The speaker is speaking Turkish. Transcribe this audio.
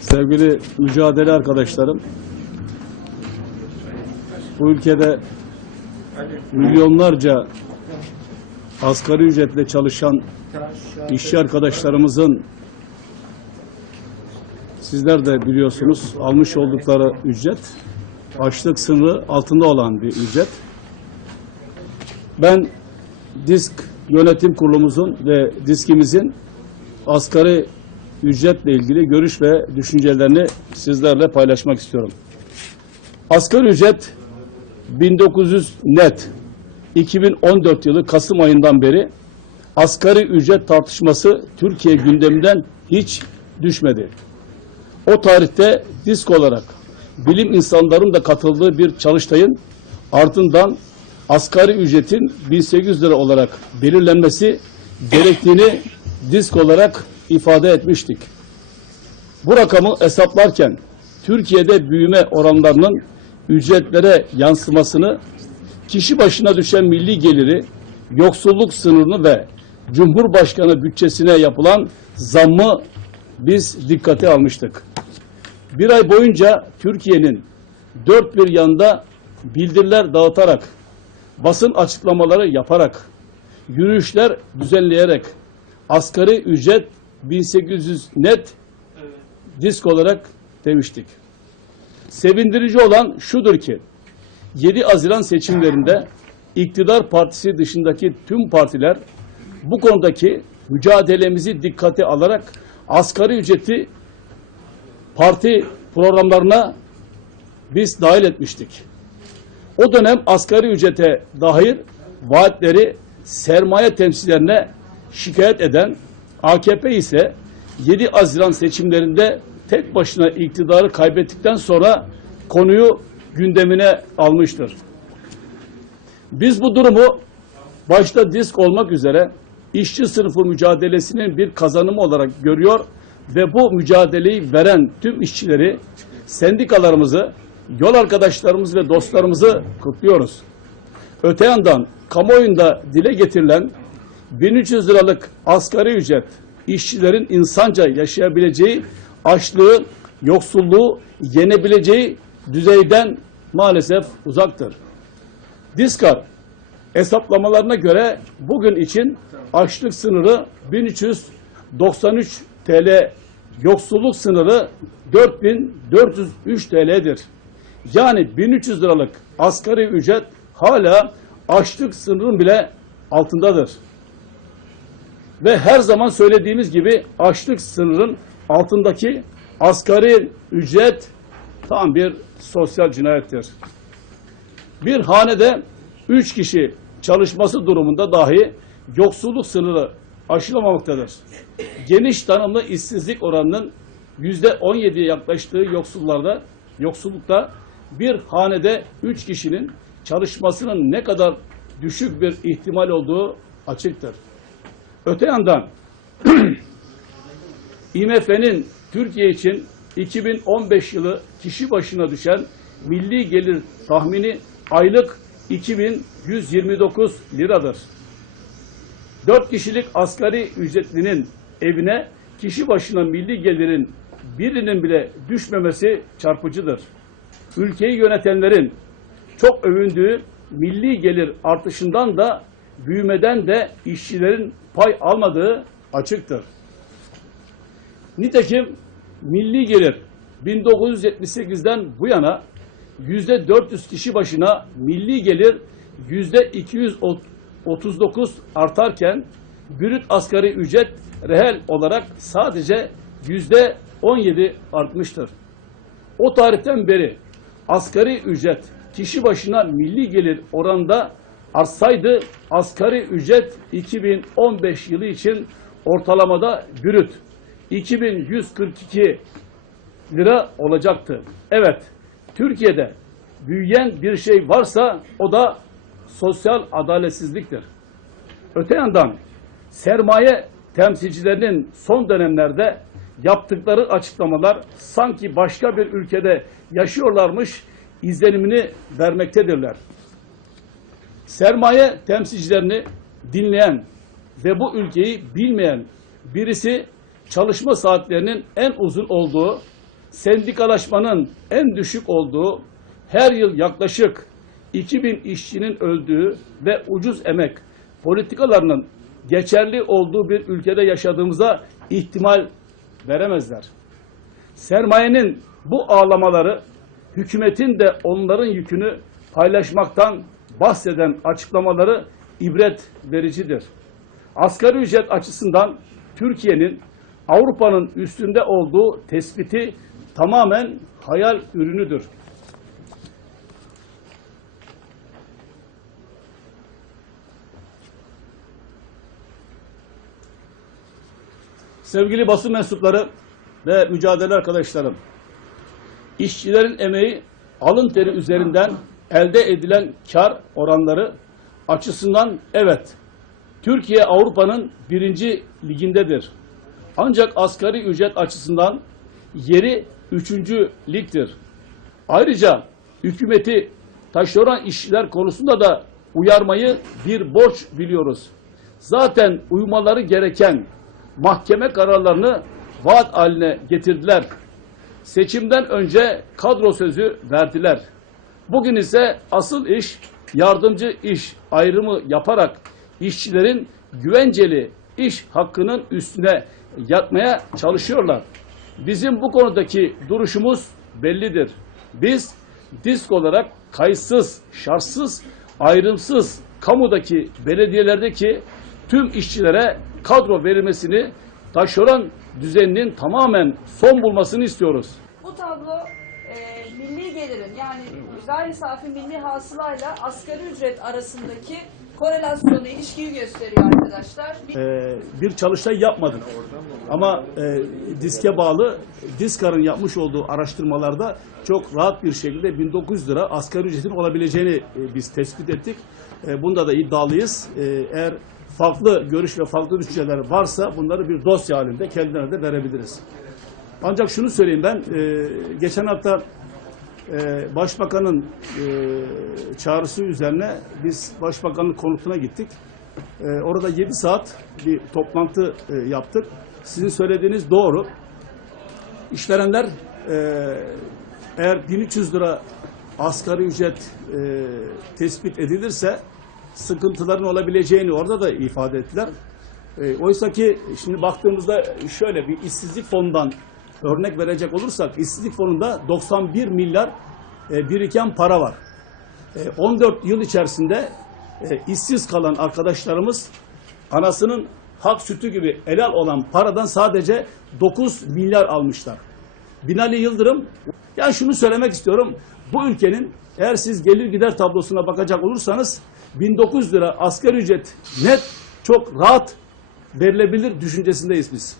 Sevgili mücadele arkadaşlarım, bu ülkede milyonlarca asgari ücretle çalışan işçi arkadaşlarımızın sizler de biliyorsunuz almış oldukları ücret açlık sınırı altında olan bir ücret. Ben disk yönetim kurulumuzun ve diskimizin asgari ücretle ilgili görüş ve düşüncelerini sizlerle paylaşmak istiyorum. Asgari ücret 1900 net 2014 yılı Kasım ayından beri asgari ücret tartışması Türkiye gündeminden hiç düşmedi. O tarihte disk olarak bilim insanların da katıldığı bir çalıştayın ardından asgari ücretin 1800 lira olarak belirlenmesi gerektiğini disk olarak ifade etmiştik. Bu rakamı hesaplarken Türkiye'de büyüme oranlarının ücretlere yansımasını, kişi başına düşen milli geliri, yoksulluk sınırını ve Cumhurbaşkanı bütçesine yapılan zammı biz dikkate almıştık. Bir ay boyunca Türkiye'nin dört bir yanda bildiriler dağıtarak, basın açıklamaları yaparak, yürüyüşler düzenleyerek asgari ücret 1800 net disk olarak demiştik. Sevindirici olan şudur ki 7 Haziran seçimlerinde iktidar partisi dışındaki tüm partiler bu konudaki mücadelemizi dikkate alarak asgari ücreti parti programlarına biz dahil etmiştik. O dönem asgari ücrete dair vaatleri sermaye temsilcilerine şikayet eden AKP ise 7 Haziran seçimlerinde tek başına iktidarı kaybettikten sonra konuyu gündemine almıştır. Biz bu durumu başta disk olmak üzere işçi sınıfı mücadelesinin bir kazanımı olarak görüyor ve bu mücadeleyi veren tüm işçileri, sendikalarımızı, yol arkadaşlarımız ve dostlarımızı kutluyoruz. Öte yandan kamuoyunda dile getirilen 1300 liralık asgari ücret işçilerin insanca yaşayabileceği açlığı, yoksulluğu yenebileceği düzeyden maalesef uzaktır. Diskar hesaplamalarına göre bugün için açlık sınırı 1393 TL, yoksulluk sınırı 4403 TL'dir. Yani 1300 liralık asgari ücret hala açlık sınırının bile altındadır. Ve her zaman söylediğimiz gibi açlık sınırın altındaki asgari ücret tam bir sosyal cinayettir. Bir hanede üç kişi çalışması durumunda dahi yoksulluk sınırı aşılamamaktadır. Geniş tanımlı işsizlik oranının yüzde 17'ye yaklaştığı yoksullarda, yoksullukta bir hanede üç kişinin çalışmasının ne kadar düşük bir ihtimal olduğu açıktır. Öte yandan IMF'nin Türkiye için 2015 yılı kişi başına düşen milli gelir tahmini aylık 2129 liradır. 4 kişilik asgari ücretlinin evine kişi başına milli gelirin birinin bile düşmemesi çarpıcıdır. Ülkeyi yönetenlerin çok övündüğü milli gelir artışından da büyümeden de işçilerin pay almadığı açıktır. Nitekim milli gelir 1978'den bu yana yüzde 400 kişi başına milli gelir yüzde 239 artarken brüt asgari ücret reel olarak sadece yüzde 17 artmıştır. O tarihten beri asgari ücret kişi başına milli gelir oranında artsaydı asgari ücret 2015 yılı için ortalamada brüt 2142 lira olacaktı. Evet, Türkiye'de büyüyen bir şey varsa o da sosyal adaletsizliktir. Öte yandan sermaye temsilcilerinin son dönemlerde yaptıkları açıklamalar sanki başka bir ülkede yaşıyorlarmış izlenimini vermektedirler. Sermaye temsilcilerini dinleyen ve bu ülkeyi bilmeyen birisi çalışma saatlerinin en uzun olduğu, sendikalaşmanın en düşük olduğu, her yıl yaklaşık 2000 işçinin öldüğü ve ucuz emek politikalarının geçerli olduğu bir ülkede yaşadığımıza ihtimal veremezler. Sermayenin bu ağlamaları hükümetin de onların yükünü paylaşmaktan bahseden açıklamaları ibret vericidir. Asgari ücret açısından Türkiye'nin Avrupa'nın üstünde olduğu tespiti tamamen hayal ürünüdür. Sevgili basın mensupları ve mücadele arkadaşlarım, işçilerin emeği alın teri üzerinden elde edilen kar oranları açısından evet, Türkiye Avrupa'nın birinci ligindedir. Ancak asgari ücret açısından yeri üçüncü ligdir. Ayrıca hükümeti taşeron işçiler konusunda da uyarmayı bir borç biliyoruz. Zaten uymaları gereken mahkeme kararlarını vaat haline getirdiler. Seçimden önce kadro sözü verdiler. Bugün ise asıl iş yardımcı iş ayrımı yaparak işçilerin güvenceli iş hakkının üstüne yatmaya çalışıyorlar. Bizim bu konudaki duruşumuz bellidir. Biz disk olarak kayıtsız, şartsız, ayrımsız kamudaki belediyelerdeki tüm işçilere kadro verilmesini taşeron düzeninin tamamen son bulmasını istiyoruz. Bu tablo e, milli gelirin yani gayri safi milli hasılayla asgari ücret arasındaki korelasyonu, ilişkiyi gösteriyor arkadaşlar. Ee, bir çalıştay yapmadık. Ama e, diske bağlı Diskar'ın yapmış olduğu araştırmalarda çok rahat bir şekilde 1900 lira asgari ücretin olabileceğini e, biz tespit ettik. E, bunda da iddialıyız. E, eğer farklı görüş ve farklı düşünceler varsa bunları bir dosya halinde kendilerine de verebiliriz. Ancak şunu söyleyeyim ben, e, geçen hafta e, Başbakanın e, çağrısı üzerine biz Başbakanlık konutuna gittik. E, orada 7 saat bir toplantı e, yaptık. Sizin söylediğiniz doğru. İşverenler e, eğer 1300 lira asgari ücret e, tespit edilirse sıkıntıların olabileceğini orada da ifade ettiler. E, oysa ki şimdi baktığımızda şöyle bir işsizlik fonundan örnek verecek olursak işsizlik fonunda 91 milyar e, biriken para var. E, 14 yıl içerisinde e, işsiz kalan arkadaşlarımız anasının hak sütü gibi helal olan paradan sadece 9 milyar almışlar. Binali Yıldırım, yani şunu söylemek istiyorum. Bu ülkenin eğer siz gelir gider tablosuna bakacak olursanız 1900 lira asgari ücret net çok rahat verilebilir düşüncesindeyiz biz.